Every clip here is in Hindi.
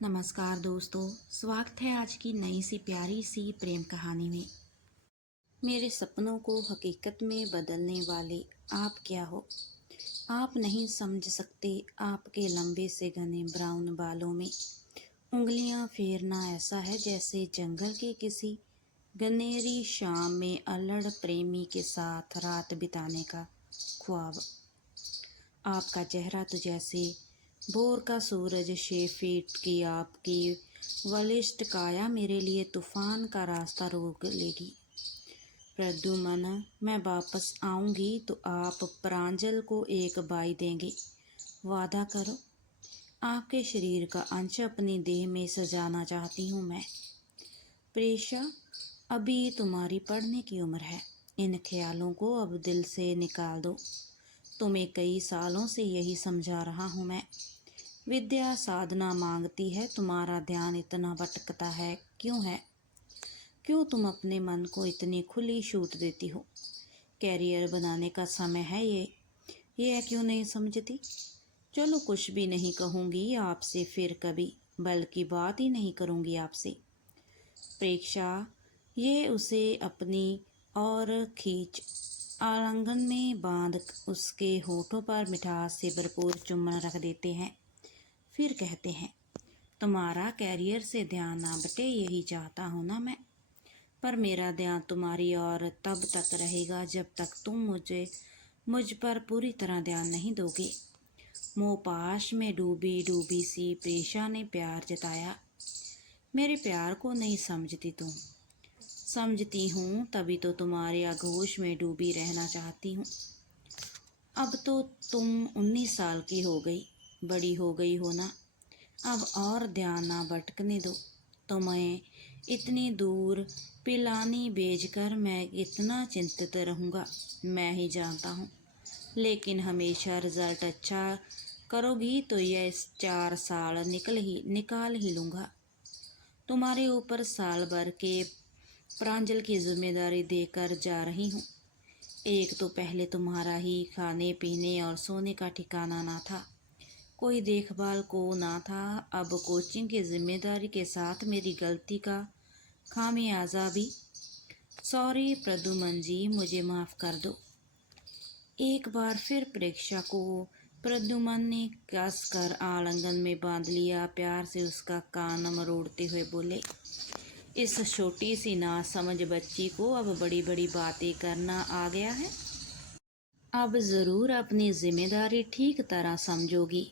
नमस्कार दोस्तों, स्वागत है आज की नई सी प्यारी सी प्रेम कहानी में। मेरे सपनों को हकीकत में बदलने वाले आप क्या हो? आप नहीं समझ सकते, आपके लंबे से घने ब्राउन बालों में उंगलियां फेरना ऐसा है जैसे जंगल के किसी गनेरी शाम में अल्लड़ प्रेमी के साथ रात बिताने का ख्वाब। आपका चेहरा तो जैसे भोर का सूरज 6 फीट की आपकी बलिष्ठ काया मेरे लिए तूफान का रास्ता रोक लेगी। प्रद्युमन, मैं वापस आऊंगी तो आप प्रांजल को एक बाई देंगे। वादा करो। आपके शरीर का अंश अपनी देह में सजाना चाहती हूँ मैं। प्रेषा, अभी तुम्हारी पढ़ने की उम्र है, इन ख्यालों को अब दिल से निकाल दो। तुम्हें कई सालों से यही समझा रहा हूँ मैं। विद्या साधना मांगती है, तुम्हारा ध्यान इतना भटकता है क्यों है? क्यों तुम अपने मन को इतनी खुली छूट देती हो? कैरियर बनाने का समय है ये क्यों नहीं समझती? चलो, कुछ भी नहीं कहूँगी आपसे फिर कभी, बल्कि बात ही नहीं करूँगी आपसे। प्रेक्षा, ये उसे अपनी और खींच आलिंगन में बांध उसके होठों पर मिठास से भरपूर चुम्बन रख देते हैं। फिर कहते हैं, तुम्हारा कैरियर से ध्यान ना बटे, यही चाहता हूँ ना मैं। पर मेरा ध्यान तुम्हारी और तब तक रहेगा जब तक तुम मुझ पर पूरी तरह ध्यान नहीं दोगे। मोहपाश में डूबी डूबी सी प्रेषा ने प्यार जताया। मेरे प्यार को नहीं समझती तुम। समझती हूँ, तभी तो तुम्हारे आगोश में डूबी रहना चाहती हूँ। अब तो तुम 19 साल की हो गई, बड़ी हो गई हो ना। अब और ध्यान ना भटकने दो। तुम्हें इतनी दूर पिलानी भेजकर मैं इतना चिंतित रहूँगा, मैं ही जानता हूँ। लेकिन हमेशा रिजल्ट अच्छा करोगी तो यह 4 साल निकाल ही लूँगा। तुम्हारे ऊपर साल भर के प्रांजल की जिम्मेदारी देकर जा रही हूँ। एक तो पहले तुम्हारा ही खाने पीने और सोने का ठिकाना ना था, कोई देखभाल को ना था। अब कोचिंग की जिम्मेदारी के साथ मेरी गलती का खामियाजा भी। सॉरी प्रद्युमन जी, मुझे माफ़ कर दो। एक बार फिर प्रेक्षा को प्रद्युमन ने कस कर आलिंगन में बांध लिया। प्यार से उसका कान मरोड़ते हुए बोले, इस छोटी सी नासमझ बच्ची को अब बड़ी बड़ी बातें करना आ गया है। अब ज़रूर अपनी जिम्मेदारी ठीक तरह समझोगी।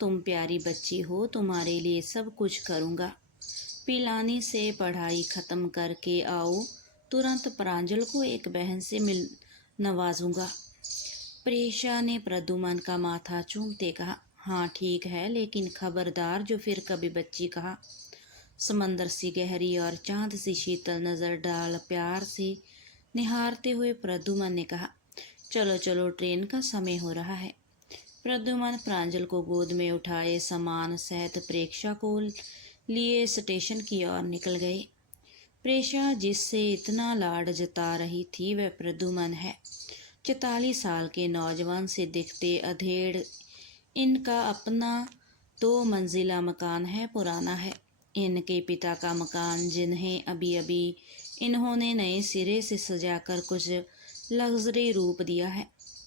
तुम प्यारी बच्ची हो, तुम्हारे लिए सब कुछ करूँगा। पिलानी से पढ़ाई ख़त्म करके आओ, तुरंत प्रांजल को एक बहन से मिल नवाजूंगा। प्रेषा ने प्रद्युमन का माथा चूमते कहा, हाँ ठीक है, लेकिन खबरदार जो फिर कभी बच्ची कहा। समंदर सी गहरी और चांद सी शीतल नज़र डाल प्यार से निहारते हुए प्रद्युमन ने कहा, चलो चलो, ट्रेन का समय हो रहा है। प्रद्युमन प्रांजल को गोद में उठाए सामान सहित प्रेक्षा को लिए स्टेशन की ओर निकल गए। प्रेक्षा जिससे इतना लाड जता रही थी वह प्रद्युमन है। 44 साल के नौजवान से दिखते अधेड़। इनका अपना 2 मंजिला मकान है, पुराना है। इनके पिता का मकान, जिन्हें अभी अभी इन्होंने नए सिरे से सजाकर कुछ लग्जरी रूप दिया है।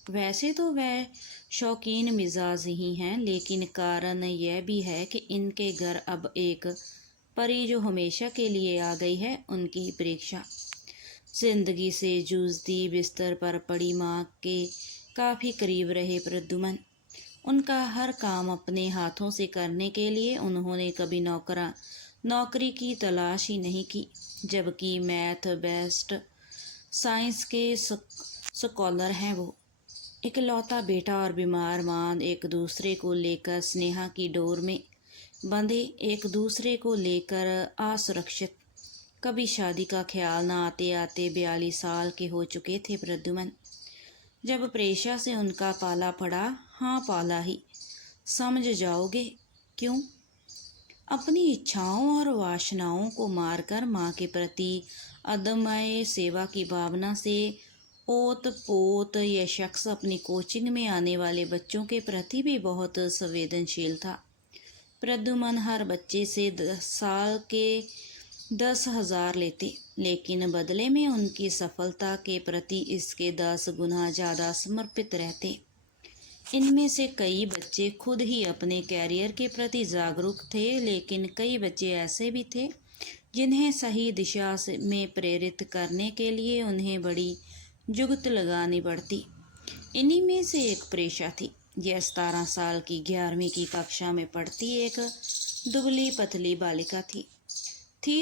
वैसे तो वह शौकीन मिजाज ही हैं, लेकिन कारण यह भी है कि इनके घर अब एक परी जो हमेशा के लिए आ गई है, उनकी परीक्षा। जिंदगी से जूझती बिस्तर पर पड़ी माँ के काफ़ी करीब रहे प्रद्युमन। उनका हर काम अपने हाथों से करने के लिए उन्होंने कभी नौकरी की तलाश ही नहीं की, जबकि मैथ बेस्ट साइंस के स्कॉलर हैं वो। इकलौता बेटा और बीमार माँ एक दूसरे को लेकर स्नेहा की डोर में बंधे, एक दूसरे को लेकर असुरक्षित। कभी शादी का ख्याल न आते आते 42 साल के हो चुके थे प्रद्युमन। जब प्रेषा से उनका पाला पड़ा, हाँ पाला ही समझ जाओगे क्यों। अपनी इच्छाओं और वासनाओं को मारकर माँ के प्रति अदम्य सेवा की भावना से ओत पोत यह शख्स अपनी कोचिंग में आने वाले बच्चों के प्रति भी बहुत संवेदनशील था। प्रद्युमन हर बच्चे से 10 साल के 10,000 लेते, लेकिन बदले में उनकी सफलता के प्रति इसके 10 गुना ज़्यादा समर्पित रहते। इनमें से कई बच्चे खुद ही अपने कैरियर के प्रति जागरूक थे, लेकिन कई बच्चे ऐसे भी थे जिन्हें सही दिशा में प्रेरित करने के लिए उन्हें बड़ी जुगत लगानी पड़ती। इन्हीं में से एक प्रेषा थी। यह 17 साल की 11वीं की कक्षा में पढ़ती एक दुबली पतली बालिका थी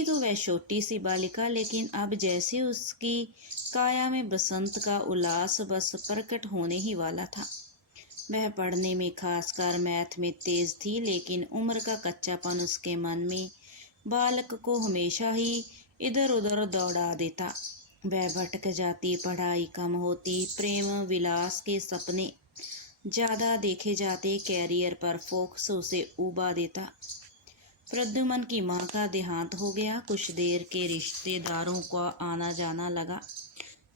तो वह छोटी सी बालिका, लेकिन अब जैसे उसकी काया में बसंत का उल्लास बस प्रकट होने ही वाला था। वह पढ़ने में, खासकर मैथ में तेज थी, लेकिन उम्र का कच्चापन उसके मन में बालक को हमेशा ही इधर उधर दौड़ा देता। वह भटक जाती, पढ़ाई कम होती, प्रेम विलास के सपने ज़्यादा देखे जाते, कैरियर पर फोकस उसे उबा देता। प्रद्युमन की माँ का देहांत हो गया। कुछ देर के रिश्तेदारों का आना जाना लगा।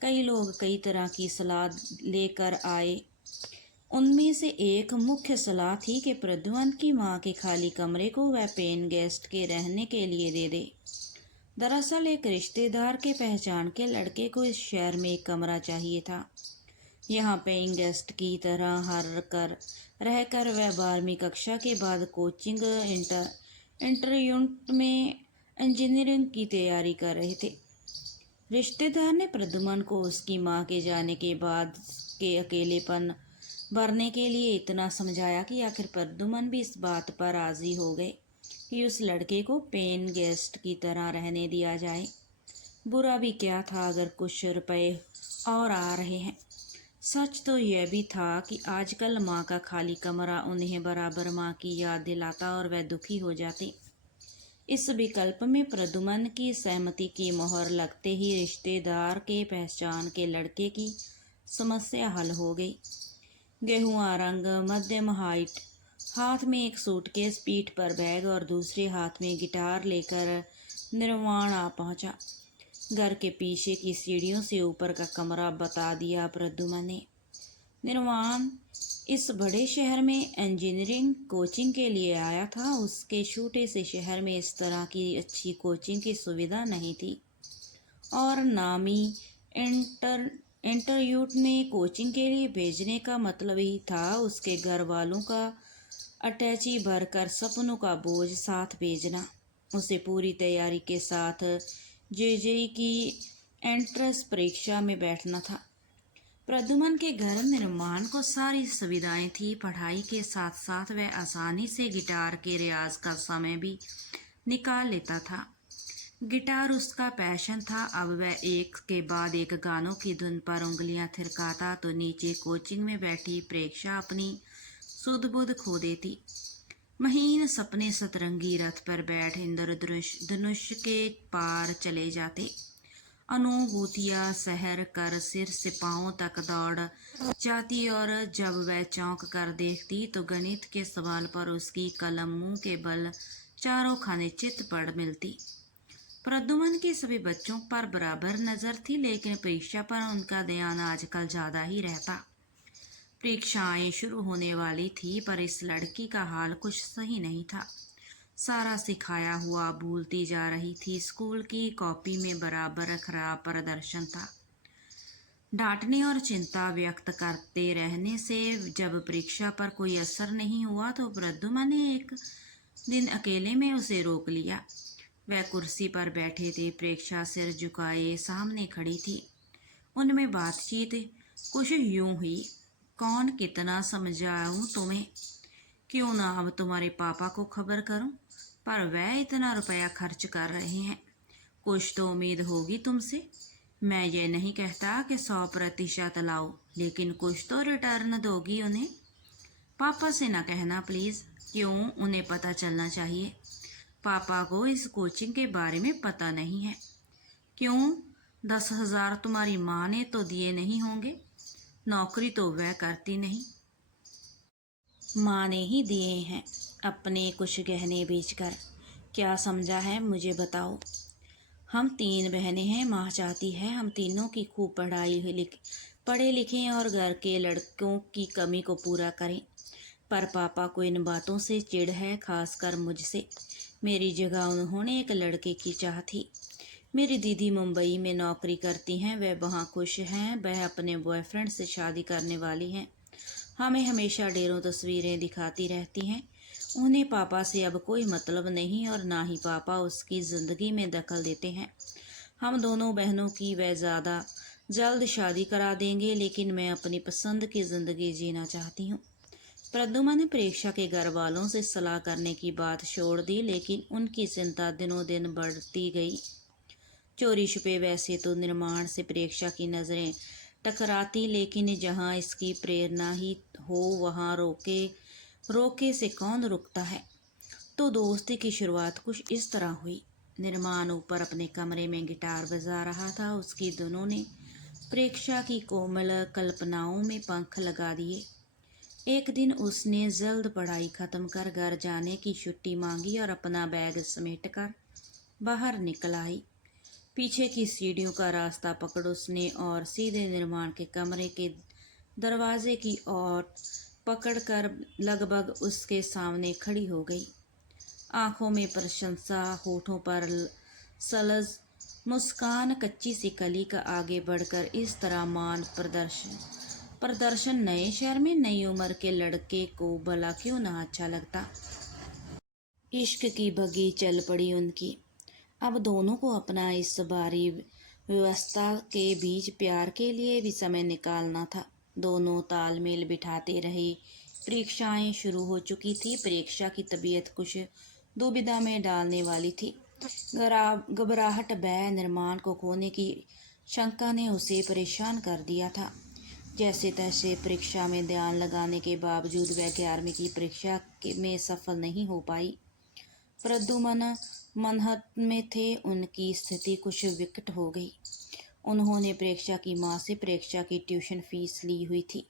कई लोग कई तरह की सलाह लेकर आए। उनमें से एक मुख्य सलाह थी कि प्रद्युमन की माँ के खाली कमरे को वह पेन गेस्ट के रहने के लिए दे दे। दरअसल एक रिश्तेदार के पहचान के लड़के को इस शहर में एक कमरा चाहिए था। यहाँ पेइंग गेस्ट की तरह रहकर वह 12वीं कक्षा के बाद कोचिंग इंस्टीट्यूट में इंजीनियरिंग की तैयारी कर रहे थे। रिश्तेदार ने प्रद्युमन को उसकी माँ के जाने के बाद के अकेलेपन भरने के लिए इतना समझाया कि आखिर प्रद्युमन भी इस बात पर राजी हो गए कि उस लड़के को पेन गेस्ट की तरह रहने दिया जाए। बुरा भी क्या था अगर कुछ रुपए और आ रहे हैं। सच तो यह भी था कि आजकल माँ का खाली कमरा उन्हें बराबर माँ की याद दिलाता और वह दुखी हो जाते। इस विकल्प में प्रद्युमन की सहमति की मोहर लगते ही रिश्तेदार के पहचान के लड़के की समस्या हल हो गई। गेहुआ रंग, मध्यम हाइट, हाथ में एक सूटकेस, पीठ पर बैग और दूसरे हाथ में गिटार लेकर निर्वाण आ पहुंचा। घर के पीछे की सीढ़ियों से ऊपर का कमरा बता दिया प्रद्युमन ने। निर्वाण इस बड़े शहर में इंजीनियरिंग कोचिंग के लिए आया था। उसके छोटे से शहर में इस तरह की अच्छी कोचिंग की सुविधा नहीं थी और नामी इंस्टीट्यूट में कोचिंग के लिए भेजने का मतलब ही था उसके घर वालों का अटैची भरकर सपनों का बोझ साथ भेजना। उसे पूरी तैयारी के साथ जेजेई की एंट्रेंस परीक्षा में बैठना था। प्रद्युमन के घर निर्माण को सारी सुविधाएं थी। पढ़ाई के साथ साथ वह आसानी से गिटार के रियाज का समय भी निकाल लेता था। गिटार उसका पैशन था। अब वह एक के बाद एक गानों की धुन पर उंगलियां थिरकाता तो नीचे कोचिंग में बैठी प्रेक्षा अपनी सुध बुध खो देती। महीन सपने सतरंगी रथ पर बैठ इंद्रधनुष के पार चले जाते। अनुभूतियां सहर कर सिर से पांव तक दौड़ जाती और जब वह चौंक कर देखती तो गणित के सवाल पर उसकी कलम मुंह के बल चारों खाने चित पड़ मिलती। प्रद्युमन के सभी बच्चों पर बराबर नजर थी, लेकिन परीक्षा पर उनका ध्यान आजकल ज्यादा ही रहता। परीक्षाएं शुरू होने वाली थी, पर इस लड़की का हाल कुछ सही नहीं था। सारा सिखाया हुआ भूलती जा रही थी। स्कूल की कॉपी में बराबर खराब प्रदर्शन था। डांटने और चिंता व्यक्त करते रहने से जब परीक्षा पर कोई असर नहीं हुआ तो प्रद्युमन ने एक दिन अकेले में उसे रोक लिया। वह कुर्सी पर बैठे थे, प्रेक्षा सिर झुकाए सामने खड़ी थी। उनमें बातचीत कुछ यूं हुई, कौन कितना समझाऊं तुम्हें, क्यों ना अब तुम्हारे पापा को खबर करूं, पर वह इतना रुपया खर्च कर रहे हैं, कुछ तो उम्मीद होगी तुमसे। मैं ये नहीं कहता कि 100% लाओ, लेकिन कुछ तो रिटर्न दोगी उन्हें। पापा से ना कहना प्लीज़। क्यों? उन्हें पता चलना चाहिए। पापा को इस कोचिंग के बारे में पता नहीं है। क्यों? 10,000 तुम्हारी माँ ने तो दिए नहीं होंगे। नौकरी तो वह करती नहीं। माँ ने ही दिए हैं, अपने कुछ गहने बेचकर। क्या समझा है मुझे बताओ। हम 3 बहनें हैं। माँ चाहती है हम तीनों की खूब पढ़े लिखें और घर के लड़कों की कमी को पूरा करें। पर पापा को इन बातों से चिढ़ है, खासकर मुझसे। मेरी जगह उन्होंने एक लड़के की चाह थी। मेरी दीदी मुंबई में नौकरी करती हैं, वह वहाँ खुश हैं, वह अपने बॉयफ्रेंड से शादी करने वाली हैं। हमें हमेशा ढेरों तस्वीरें दिखाती रहती हैं। उन्हें पापा से अब कोई मतलब नहीं और ना ही पापा उसकी ज़िंदगी में दखल देते हैं। हम दोनों बहनों की वह ज़्यादा जल्द शादी करा देंगे, लेकिन मैं अपनी पसंद की ज़िंदगी जीना चाहती हूँ। प्रद्युम्न ने प्रेक्षा के घर वालों से सलाह करने की बात छोड़ दी, लेकिन उनकी चिंता दिनों दिन बढ़ती गई। चोरी छुपे वैसे तो निर्माण से प्रेक्षा की नज़रें टकराती, लेकिन जहाँ इसकी प्रेरणा ही हो वहाँ रोके रोके से कौन रुकता है। तो दोस्ती की शुरुआत कुछ इस तरह हुई। निर्माण ऊपर अपने कमरे में गिटार बजा रहा था। उसकी धुनों ने प्रेक्षा की कोमल कल्पनाओं में पंख लगा दिए। एक दिन उसने जल्द पढ़ाई खत्म कर घर जाने की छुट्टी मांगी और अपना बैग समेटकर बाहर निकल आई। पीछे की सीढ़ियों का रास्ता पकड़ उसने और सीधे निर्माण के कमरे के दरवाजे की ओर पकड़कर लगभग उसके सामने खड़ी हो गई। आंखों में प्रशंसा, होठों पर सलज मुस्कान, कच्ची सी कली का आगे बढ़कर इस तरह मान प्रदर्शन नए शहर में नई उम्र के लड़के को भला क्यों ना अच्छा लगता। इश्क की बगी चल पड़ी उनकी। अब दोनों को अपना इस भारी व्यवस्था के बीच प्यार के लिए भी समय निकालना था। दोनों तालमेल बिठाते रहे। परीक्षाएं शुरू हो चुकी थी। परीक्षा की तबीयत कुछ दुविधा में डालने वाली थी। घबराहट भय निर्माण को खोने की शंका ने उसे परेशान कर दिया था। जैसे तैसे परीक्षा में ध्यान लगाने के बावजूद वह 11वीं की परीक्षा में सफल नहीं हो पाई। प्रद्युम्न मनहत में थे। उनकी स्थिति कुछ विकट हो गई। उन्होंने प्रेक्षा की मां से प्रेक्षा की ट्यूशन फीस ली हुई थी,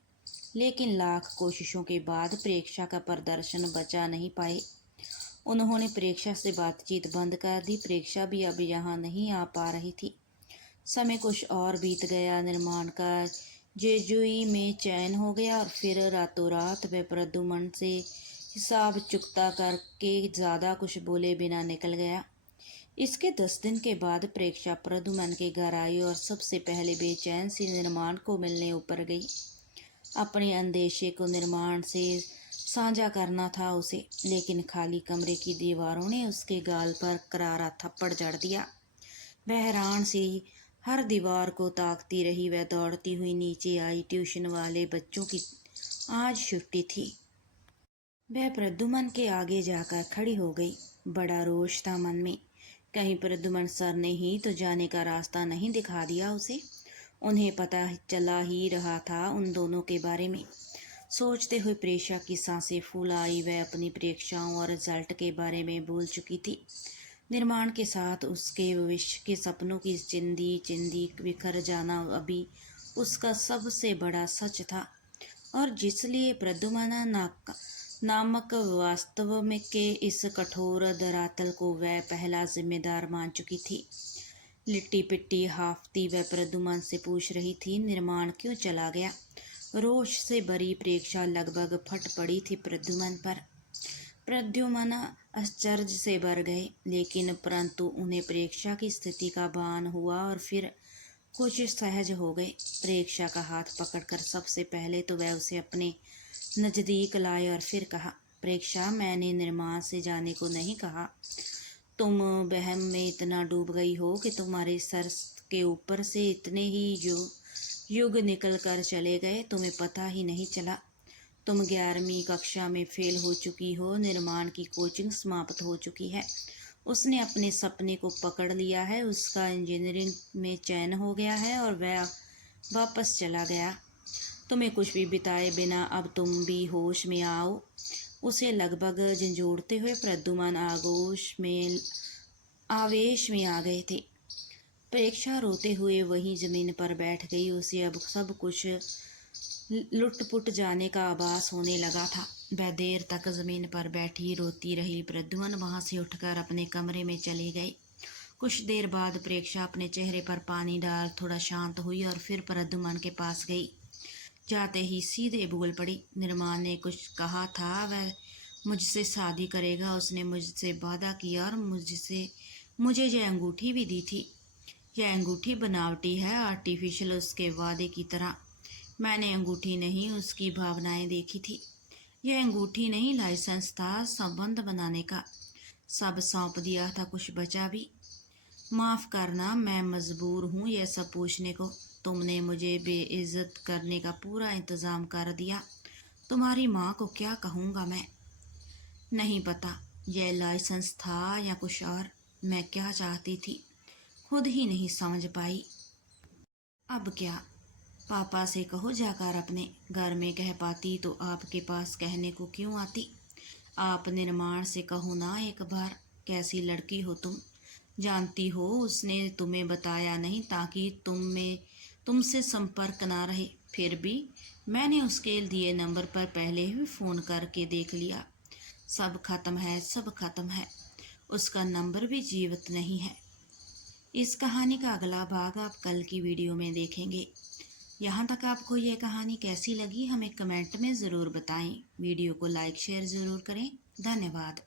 लेकिन लाख कोशिशों के बाद प्रेक्षा का प्रदर्शन बचा नहीं पाए। उन्होंने प्रेक्षा से बातचीत बंद कर दी। प्रेक्षा भी अब यहाँ नहीं आ पा रही थी। समय कुछ और बीत गया। निर्माण का जेजुई में चयन हो गया और फिर रातों रात वह प्रद्युम्न से हिसाब चुकता करके ज़्यादा कुछ बोले बिना निकल गया। इसके 10 दिन के बाद प्रेक्षा प्रद्युम्न के घर आई और सबसे पहले बेचैन सी निर्माण को मिलने ऊपर गई। अपने अंदेशे को निर्माण से साझा करना था उसे, लेकिन खाली कमरे की दीवारों ने उसके गाल पर करारा थप्पड़ जड़ दिया। वह हैरान सी हर दीवार को ताकती रही। वह दौड़ती हुई नीचे आई। ट्यूशन वाले बच्चों की आज छुट्टी थी। वह प्रद्युम्न के आगे जाकर खड़ी हो गई। बड़ा रोष था मन में। कहीं प्रद्युम्न सर ने ही तो जाने का रास्ता नहीं दिखा दिया उसे। उन्हें पता चला ही रहा था उन दोनों के बारे में। सोचते हुए प्रेक्षा की सांसें फूल आई। वह अपनी परीक्षाओं और रिजल्ट के बारे में भूल चुकी थी। निर्माण के साथ उसके भविष्य के सपनों की चिंदी चिंदी बिखर जाना अभी उसका सबसे बड़ा सच था, और जिसलिए प्रद्युम्न नामक वास्तव में के इस कठोर धरातल को वह पहला जिम्मेदार मान चुकी थी। लिट्टी पिट्टी हाफती वह प्रद्युम्न से पूछ रही थी, निर्माण क्यों चला गया। रोष से भरी प्रेक्षा लगभग फट पड़ी थी प्रद्युम्न पर। प्रद्युम्न आश्चर्य से भर गए, लेकिन परंतु उन्हें प्रेक्षा की स्थिति का भान हुआ और फिर कुछ सहज हो गए। प्रेक्षा का हाथ पकड़कर सबसे पहले तो वह उसे अपने नज़दीक लाए और फिर कहा, प्रेक्षा, मैंने निर्माण से जाने को नहीं कहा। तुम बहम में इतना डूब गई हो कि तुम्हारे सर के ऊपर से इतने ही युग निकल कर चले गए, तुम्हें पता ही नहीं चला। तुम 11वीं कक्षा में फेल हो चुकी हो। निर्माण की कोचिंग समाप्त हो चुकी है। उसने अपने सपने को पकड़ लिया है। उसका इंजीनियरिंग में चयन हो गया है और वह वापस चला गया। तुम्हें कुछ भी बिताए बिना अब तुम भी होश में आओ। उसे लगभग झंझोड़ते हुए प्रद्युम्न आवेश में आ गए थे। प्रेक्षा रोते हुए वहीं जमीन पर बैठ गई। उसे अब सब कुछ लुटपुट जाने का आभास होने लगा था। वह देर तक जमीन पर बैठी रोती रही। प्रद्युम्न वहां से उठकर अपने कमरे में चले गए। कुछ देर बाद प्रेक्षा अपने चेहरे पर पानी डाल थोड़ा शांत हुई और फिर प्रद्युम्न के पास गई। जाते ही सीधे बोल पड़ी, निर्माण ने कुछ कहा था, वह मुझसे शादी करेगा, उसने मुझसे वादा किया और मुझे यह अंगूठी भी दी थी। यह अंगूठी बनावटी है, आर्टिफिशियल, उसके वादे की तरह। मैंने अंगूठी नहीं, उसकी भावनाएं देखी थी। यह अंगूठी नहीं, लाइसेंस था संबंध बनाने का। सब सौंप दिया था, कुछ बचा भी। माफ़ करना, मैं मजबूर हूँ यह सब पूछने को। तुमने मुझे बेइज्जत करने का पूरा इंतज़ाम कर दिया। तुम्हारी माँ को क्या कहूँगा मैं? नहीं पता यह लाइसेंस था या कुछ और। मैं क्या चाहती थी खुद ही नहीं समझ पाई। अब क्या? पापा से कहो जाकर, अपने घर में कह पाती तो आपके पास कहने को क्यों आती? आप निर्माण से कहो ना एक बार। कैसी लड़की हो तुम, जानती हो उसने तुम्हें बताया नहीं ताकि तुमसे संपर्क ना रहे। फिर भी मैंने उसके दिए नंबर पर पहले ही फ़ोन करके देख लिया। सब खत्म है, सब खत्म है। उसका नंबर भी जीवित नहीं है। इस कहानी का अगला भाग आप कल की वीडियो में देखेंगे। यहाँ तक आपको ये कहानी कैसी लगी हमें कमेंट में ज़रूर बताएं। वीडियो को लाइक शेयर ज़रूर करें। धन्यवाद।